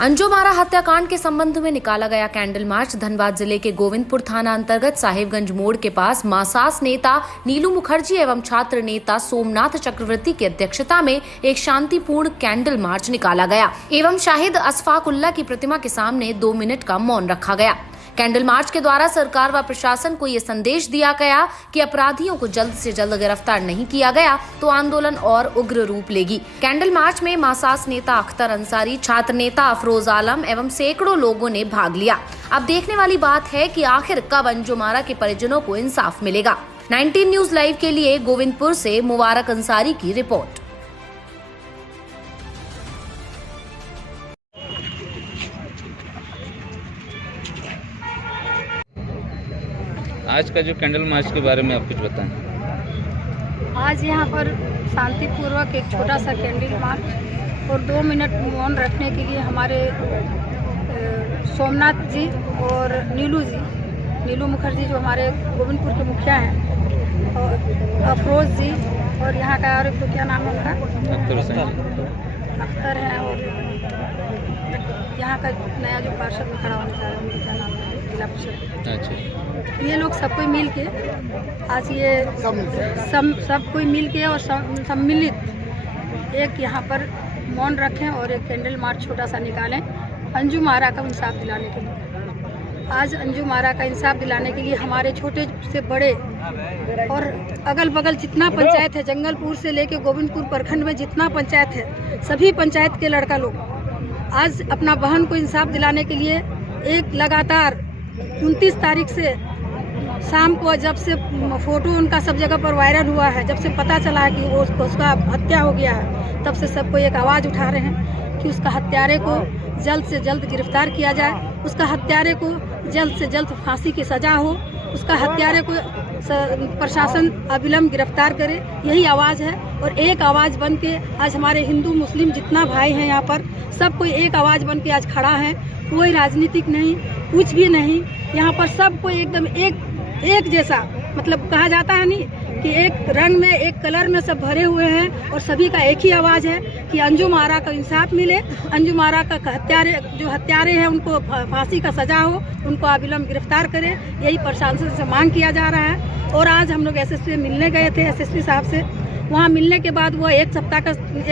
अंजुम आरा हत्याकांड के संबंध में निकाला गया कैंडल मार्च धनबाद जिले के गोविंदपुर थाना अंतर्गत साहिबगंज मोड़ के पास मासास नेता नीलू मुखर्जी एवं छात्र नेता सोमनाथ चक्रवर्ती की अध्यक्षता में एक शांतिपूर्ण कैंडल मार्च निकाला गया एवं शाहिद अशफाकुल्ला की प्रतिमा के सामने 2 मिनट का मौन रखा गया। कैंडल मार्च के द्वारा सरकार व प्रशासन को ये संदेश दिया गया कि अपराधियों को जल्द से जल्द गिरफ्तार नहीं किया गया तो आंदोलन और उग्र रूप लेगी। कैंडल मार्च में मासास नेता अख्तर अंसारी, छात्र नेता अफरोज आलम एवं सैकड़ों लोगों ने भाग लिया। अब देखने वाली बात है कि आखिर कब अंजुम आरा के परिजनों को इंसाफ मिलेगा। 19 न्यूज लाइव के लिए गोविंदपुर से मुबारक अंसारी की रिपोर्ट। आज का जो कैंडल मार्च के बारे में आप कुछ बताएं। आज यहाँ पर शांतिपूर्वक एक छोटा सा कैंडल मार्च और 2 मिनट मौन रखने के लिए हमारे सोमनाथ जी और नीलू मुखर्जी जो हमारे गोविंदपुर के मुखिया हैं, और अफरोज जी और यहाँ का और तो क्या नाम है उनका, अख्तर है, और यहाँ का नया जो पार्षद में खड़ा होने जा रहा है उनका क्या नाम है, जिला परिषद। अच्छा, ये लोग सब कोई मिल के आज ये सब कोई मिल के और सम्मिलित एक यहाँ पर मौन रखें और एक कैंडल मार्च छोटा सा निकालें अंजुम आरा का इंसाफ दिलाने के लिए। आज अंजुम आरा का इंसाफ दिलाने के लिए हमारे छोटे से बड़े और अगल बगल जितना पंचायत है, जंगलपुर से लेके गोविंदपुर प्रखंड में जितना पंचायत है, सभी पंचायत के लड़का लोग आज अपना बहन को इंसाफ दिलाने के लिए एक लगातार 29 तारीख से शाम को जब से फोटो उनका सब जगह पर वायरल हुआ है, जब से पता चला है कि उसका हत्या हो गया है, तब से सबको एक आवाज़ उठा रहे हैं कि उसका हत्यारे को जल्द से जल्द गिरफ्तार किया जाए, उसका हत्यारे को जल्द से जल्द फांसी की सज़ा हो, उसका हत्यारे को प्रशासन अविलंब गिरफ्तार करे। यही आवाज़ है और एक आवाज़ बन के आज हमारे हिंदू मुस्लिम जितना भाई हैं यहाँ पर सब कोई एक आवाज़ बन के आज खड़ा है। कोई राजनीतिक नहीं, कुछ भी नहीं, यहाँ पर सब कोई एकदम एक जैसा, मतलब कहा जाता है नहीं कि एक रंग में एक कलर में सब भरे हुए हैं और सभी का एक ही आवाज़ है कि अंजुम आरा का इंसाफ मिले, अंजुम आरा का हत्यारे हैं उनको फांसी का सजा हो, उनको अविलंब गिरफ्तार करें। यही प्रशासन से मांग किया जा रहा है। और आज हम लोग एसएसपी मिलने गए थे, एसएसपी साहब से। वहाँ मिलने के बाद वो एक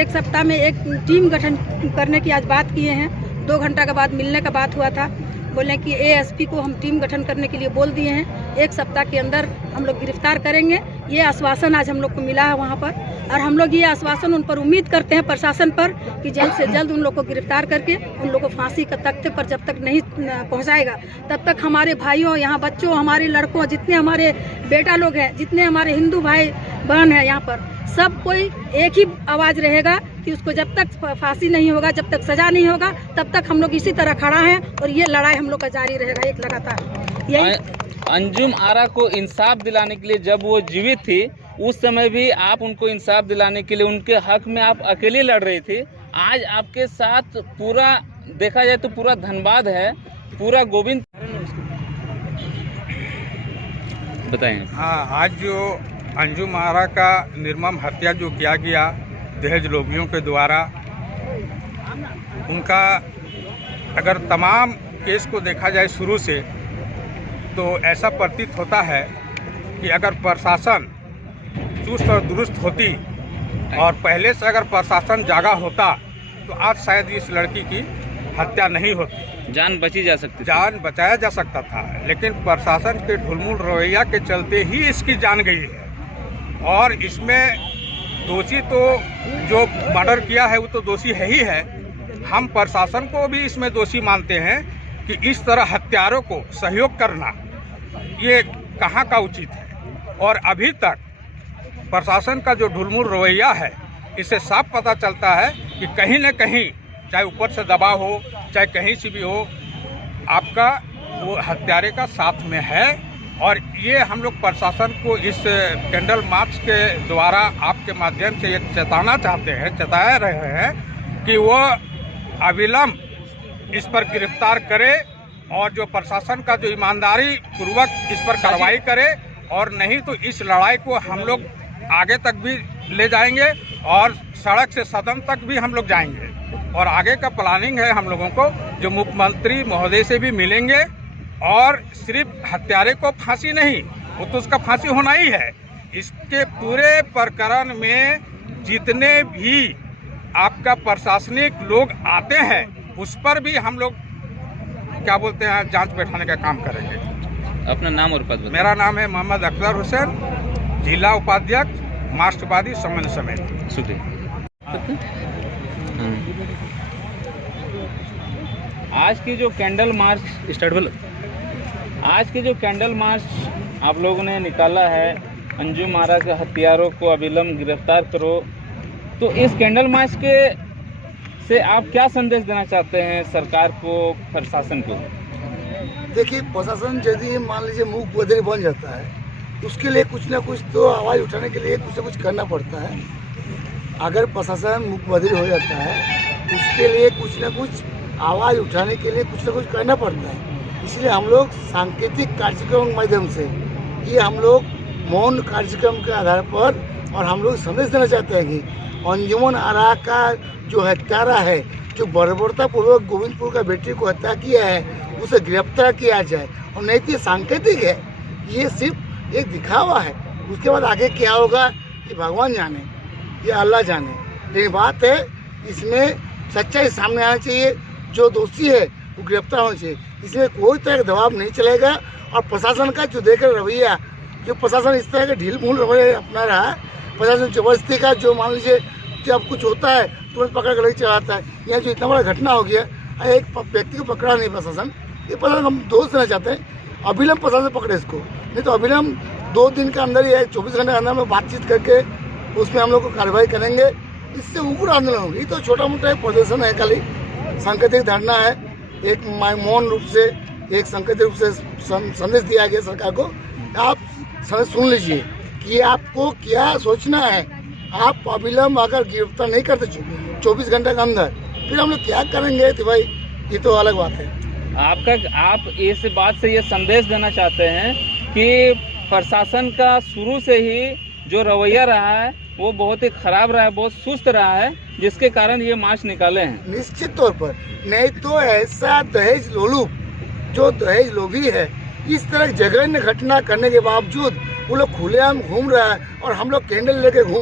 सप्ताह में एक टीम गठन करने की आज बात किए हैं। 2 घंटा के बाद मिलने का बात हुआ था, बोले कि एएसपी को हम टीम गठन करने के लिए बोल दिए हैं, 1 सप्ताह के अंदर हम लोग गिरफ्तार करेंगे। ये आश्वासन आज हम लोग को मिला है वहाँ पर, और हम लोग ये आश्वासन उन पर उम्मीद करते हैं प्रशासन पर कि जल्द से जल्द उन लोग को गिरफ्तार करके उन लोग को फांसी का तख्ते पर जब तक नहीं पहुँचाएगा तब तक हमारे भाइयों, यहाँ बच्चों, हमारे लड़कों, जितने हमारे बेटा लोग हैं, जितने हमारे हिंदू भाई बहन हैं यहाँ पर, सब कोई एक ही आवाज़ रहेगा कि उसको जब तक फांसी नहीं होगा, जब तक सजा नहीं होगा, तब तक हम लोग इसी तरह खड़ा हैं और ये लड़ाई हम लोग का जारी रहेगा एक लगातार। यही अंजुम आरा को इंसाफ दिलाने के लिए जब वो जीवित थी उस समय भी आप उनको इंसाफ दिलाने के लिए उनके हक में आप अकेले लड़ रही थी। आज आपके साथ पूरा देखा जाए तो पूरा धनबाद है, पूरा गोविंद। बताएं। हाँ, आज जो अंजुम आरा का निर्मम हत्या जो किया गया दहेज लोभियों के द्वारा, उनका अगर तमाम केस को देखा जाए शुरू से, तो ऐसा प्रतीत होता है कि अगर प्रशासन चुस्त और दुरुस्त होती और पहले से अगर प्रशासन जागा होता तो आज शायद इस लड़की की हत्या नहीं होती, जान बची जा सकती, जान बचाया जा सकता था। लेकिन प्रशासन के ढुलमुल रवैया के चलते ही इसकी जान गई है। और इसमें दोषी तो जो मर्डर किया है वो तो दोषी है ही है। हम प्रशासन को भी इसमें दोषी मानते हैं कि इस तरह हत्यारों को सहयोग करना ये कहाँ का उचित है। और अभी तक प्रशासन का जो ढुलमुल रवैया है, इससे साफ पता चलता है कि कहीं न कहीं, चाहे ऊपर से दबाव हो, चाहे कहीं से भी हो, आपका वो हत्यारे का साथ में है। और ये हम लोग प्रशासन को इस कैंडल मार्च के द्वारा आपके माध्यम से ये चताया रहे हैं कि वो अविलंब इस पर गिरफ्तार करे और जो प्रशासन का जो ईमानदारी पूर्वक इस पर कार्रवाई करे, और नहीं तो इस लड़ाई को हम लोग आगे तक भी ले जाएंगे और सड़क से सदन तक भी हम लोग जाएंगे। और आगे का प्लानिंग है हम लोगों को, जो मुख्यमंत्री महोदय से भी मिलेंगे, और सिर्फ हत्यारे को फांसी नहीं, वो तो उसका फांसी होना ही है। इसके पूरे प्रकरण में जितने भी आपका प्रशासनिक लोग आते हैं उस पर भी हम लोग क्या बोलते हैं जांच बैठाने का काम करेंगे। अपना नाम और पद बताएं। मेरा नाम है मोहम्मद अख्तर हुसैन, जिला उपाध्यक्ष मार्क्सवादी समन्वय समिति। शुक्रिया। आज की जो कैंडल मार्च आज की जो कैंडल मार्च आप लोगों ने निकाला है, अंजुम आरा के हत्यारों को अविलंब गिरफ्तार करो, तो इस कैंडल मार्च के से आप क्या संदेश देना चाहते हैं सरकार को, प्रशासन को? देखिए, प्रशासन यदि मान लीजिए मूक बधिर बन जाता है, उसके लिए कुछ ना कुछ तो आवाज़ उठाने के लिए कुछ ना कुछ करना पड़ता है। अगर प्रशासन मूक बधिर हो जाता है, उसके लिए कुछ ना कुछ आवाज़ उठाने के लिए कुछ ना कुछ करना पड़ता है। इसलिए हम लोग सांकेतिक कार्यक्रम के माध्यम से, ये हम लोग मौन कार्यक्रम के आधार पर, और हम लोग संदेश देना चाहते हैं कि अंजुमन आरा का जो हत्यारा है, जो बर्बरतापूर्वक गोविंदपुर का बेटी को हत्या किया है, उसे गिरफ्तार किया जाए। और नहीं तो सांकेतिक है, ये सिर्फ एक दिखावा है। उसके बाद आगे क्या होगा ये भगवान जाने, ये अल्लाह जाने। लेकिन बात है, इसमें सच्चाई सामने आना चाहिए, जो दोषी है वो गिरफ्तार होना चाहिए। इसमें कोई तरह का दबाव नहीं चलेगा। और प्रशासन का जो देकर रवैया, जो प्रशासन इस तरह के ढील मूल रवैया अपना रहा है, प्रशासन जबरदस्ती का, जो मान लीजिए जब कुछ होता है तुरंत पकड़ कर लेके चलाता है। यहाँ जो इतना बड़ा घटना हो गया, एक व्यक्ति को पकड़ा नहीं प्रशासन, ये प्रशासन हम दोष देना चाहते हैं, अविलंब प्रशासन पकड़े इसको। नहीं तो अविलंब 2 दिन के अंदर या 24 घंटे के अंदर में बातचीत करके उसमें हम लोग को कार्रवाई करेंगे। इससे उग्र आंदोलन होगी। तो छोटा मोटा प्रदर्शन है, खाली सांकेतिक धरना है, एक मौन रूप से, एक सांकेतिक रूप से संदेश दिया गया सरकार को। आप सुन लीजिए कि आपको क्या सोचना है। आप अविलंब अगर गिरफ्तार नहीं करते 24 घंटे के अंदर, फिर हम लोग क्या करेंगे? तो भाई ये तो अलग बात है। आप इस बात से ये संदेश देना चाहते हैं कि प्रशासन का शुरू से ही जो रवैया रहा है वो बहुत ही खराब रहा है, बहुत सुस्त रहा है, जिसके कारण ये मार्च निकाले हैं। निश्चित तौर पर। नहीं तो ऐसा दहेज लोलुप, जो दहेज लोभी है, इस तरह जघन्य घटना करने के बावजूद वो लोग खुलेआम घूम रहा है और हम लोग कैंडल लेके घूम